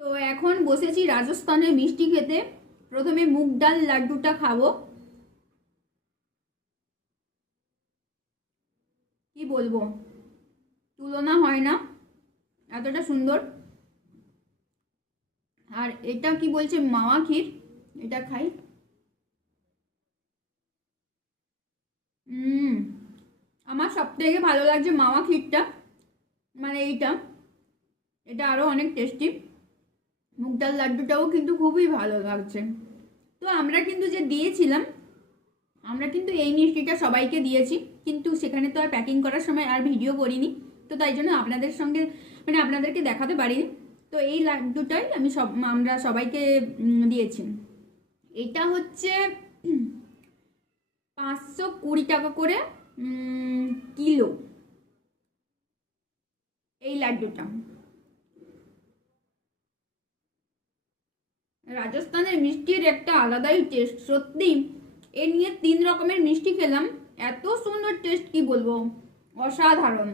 তো এখন বসেছি রাজস্থানের মিষ্টি খেতে। প্রথমে মুগ ডাল লাড্ডুটা খাবো। কি বলবো, তুলনা হয় না, এতটা সুন্দর। আর এটা কি বলছে মাওয়া ক্ষীর, এটা খাই। আমার সব থেকে ভালো লাগছে মাওয়া ক্ষীরটা, মানে এইটা, এটা আরও অনেক টেস্টি। মুগ ডাল লাড্ডুটাও কিন্তু খুবই ভালো লাগছে। তো আমরা কিন্তু যে দিয়েছিলাম, আমরা কিন্তু এই মিষ্টিটা সবাইকে দিয়েছি, কিন্তু সেখানে তো আর প্যাকিং করার সময় আর ভিডিও করিনি, তো তাই জন্য আপনাদের সঙ্গে মানে আপনাদেরকে দেখাতে পারিনি। তো এই লাড্ডুটাই আমরা সবাইকে দিয়েছি। এটা হচ্ছে 520 টাকা করে কিলো এই লাড্ডুটা। রাজস্থানের মিষ্টির একটা আলাদাই টেস্ট সত্যি। নিয়ে 3 রকমের মিষ্টি খেলাম, এত সুন্দর টেস্ট কি বলবো, অসাধারণ।